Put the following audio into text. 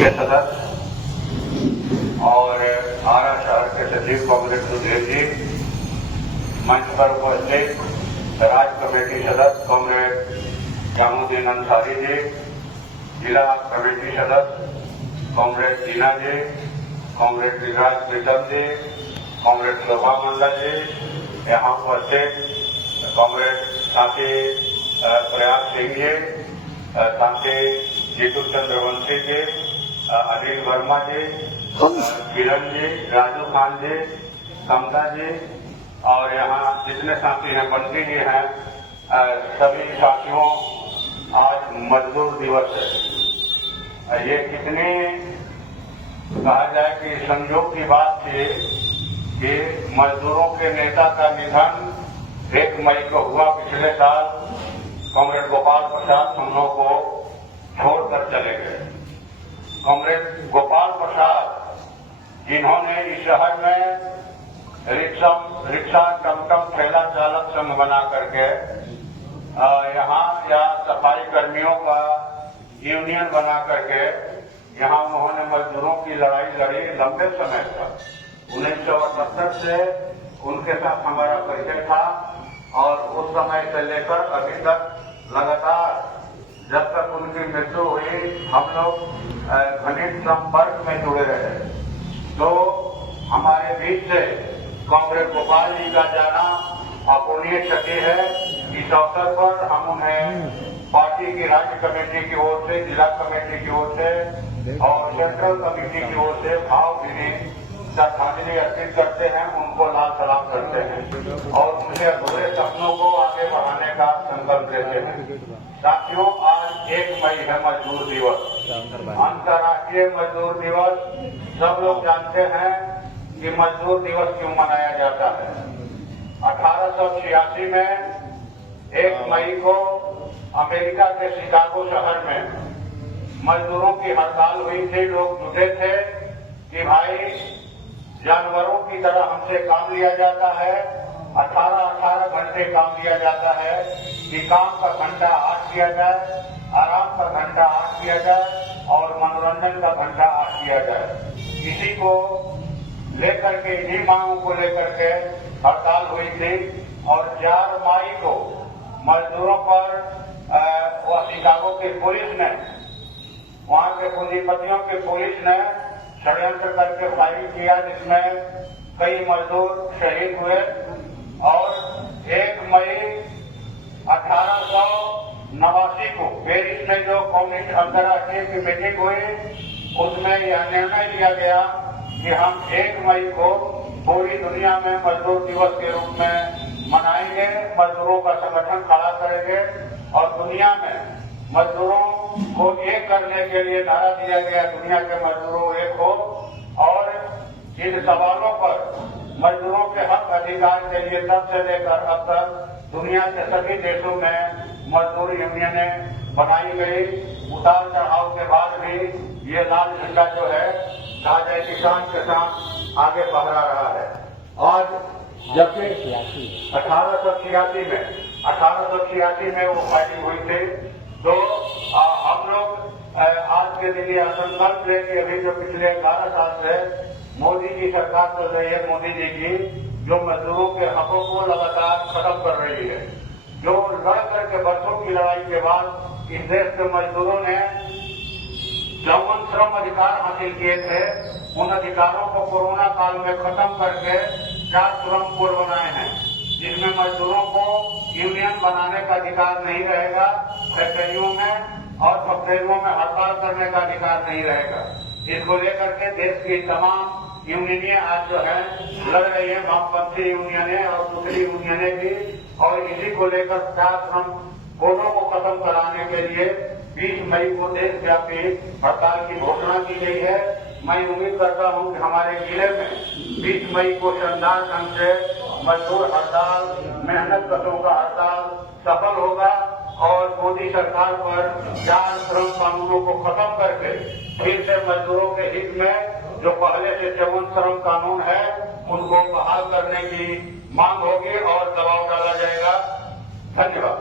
के सदस्य और आरा शहर के सचिव कांग्रेस सुधीर जी, मंच पर उपस्थित राज्य कमेटी सदस्य कांग्रेस जामुद्दीन अंसारी जी, जिला कमेटी सदस्य कांग्रेस दीना जी, कांग्रेस गिरिराज प्रीतम जी, कांग्रेस शोभा मंडल जी, यहाँ उपस्थित कांग्रेस साथी प्रयाग सिंह जी, साथी जीतू चंद्रवंशी जी, अनिल वर्मा जी, किरण जी, राजू खान जी, समता जी और यहाँ जितने साथी हैं, बंटी जी हैं, सभी साथियों, आज मजदूर दिवस है। ये कितनी कहा जाए कि संयोग की बात थी कि मजदूरों के नेता का निधन 1 मई को हुआ पिछले साल। कांग्रेस गोपाल प्रसाद हम लोग को छोड़कर चले गए। कांग्रेस गोपाल प्रसाद जिन्होंने इस शहर में रिक्शा टमटम ठेला चालक संघ बना करके यहाँ या सफाई कर्मियों का यूनियन बना करके यहाँ उन्होंने मजदूरों की लड़ाई लड़ी लंबे समय तक। 1978 से उनके साथ हमारा परिचय था और उस समय से लेकर अभी तक लगातार जब तक उनकी मृत्यु हुई हम लोग घनिष्ठ संपर्क में जुड़े रहे। तो हमारे बीच से कांग्रेस गोपाल जी का जाना अपूर्णीय क्षति है। इस अवसर पर हम उन्हें पार्टी की राज्य कमेटी की ओर से, जिला कमेटी की ओर से और सेंट्रल कमेटी की ओर से भावभीनी श्रद्धांजलि अर्पित करते हैं, उनको लाल सलाम करते हैं और उनके अधूरे सपनों को आगे बढ़ाने का संकल्प लेते हैं। साथियों, आज 1 मई है मजदूर दिवस, अंतर्राष्ट्रीय मजदूर दिवस। सब लोग जानते हैं कि मजदूर दिवस क्यों मनाया जाता है। 1886 में 1 मई को अमेरिका के शिकागो शहर में मजदूरों की हड़ताल हुई थी। लोग जुटे थे कि भाई जानवरों की तरह हमसे काम लिया जाता है, 18 घंटे काम लिया जाता है कि काम का घंटा 8 किया जाए, आराम का घंटा 8 किया जाए और मनोरंजन का घंटा 8 किया जाए। इसी को लेकर के, इन्हीं मांगों को लेकर के हड़ताल हुई थी और 4 मई को मजदूरों पर शिकागो की पुलिस ने, वहां के पूंजीपतियों की पुलिस ने षड्यंत्र करके फायरिंग किया, जिसमें कई मजदूर शहीद हुए और 1 मई 1889 को पेरिस में जो कम्युनिस्ट अंतर्राष्ट्रीय की मीटिंग हुई, उसमें यह निर्णय लिया गया कि हम 1 मई को पूरी दुनिया में मजदूर दिवस के रूप में मनाएंगे, मजदूरों का संगठन खड़ा करेंगे और दुनिया में मजदूरों को एक करने के लिए नारा दिया गया, दुनिया के मजदूरों एक हो। और इन सवालों पर मजदूरों के हक अधिकार के लिए तब से लेकर अब तक दुनिया के सभी देशों में मजदूर यूनियनें बनाई गई। उतार चढ़ाव के बाद भी ये लाल झंडा जो है ताजा किसान के साथ आगे फहरा रहा है। आज जबकि 1886 में वो फाइटिंग हुई थी, तो हम लोग आज के दिन यह संकल्प लें कि अभी जो पिछले 11 साल से मोदी जी सरकार चल रही है, मोदी जी की जो मजदूरों के हकों को लगातार खत्म कर रही है, जो लड़ करके वर्षों की लड़ाई के बाद इस देश के मजदूरों ने 54 श्रम अधिकार हासिल किए थे, उन अधिकारों को कोरोना काल में खत्म करके 4 श्रम कोड बनाए हैं, जिसमें मजदूरों को यूनियन बनाने का अधिकार नहीं रहेगा, फैक्ट्रियों में और फैक्ट्रियों में हड़ताल करने का अधिकार नहीं रहेगा। इसको लेकर के देश की तमाम यूनियनें आज जो है लड़ रही है, वामपंथी यूनियनें और दूसरी यूनियनें भी, और इसी को लेकर 4 श्रम कोडों को खत्म कराने के लिए 20 मई को देशव्यापी हड़ताल की घोषणा की गई है। मैं उम्मीद करता हूं कि हमारे जिले में 20 मई को शानदार ढंग से मजदूर हड़ताल, मेहनत कशों का हड़ताल सफल होगा और मोदी सरकार पर 4 श्रम कानूनों को खत्म करके फिर से मजदूरों के हित में जो पहले से 54 श्रम कानून है उनको बहाल करने की मांग होगी और दबाव डाला जाएगा। धन्यवाद।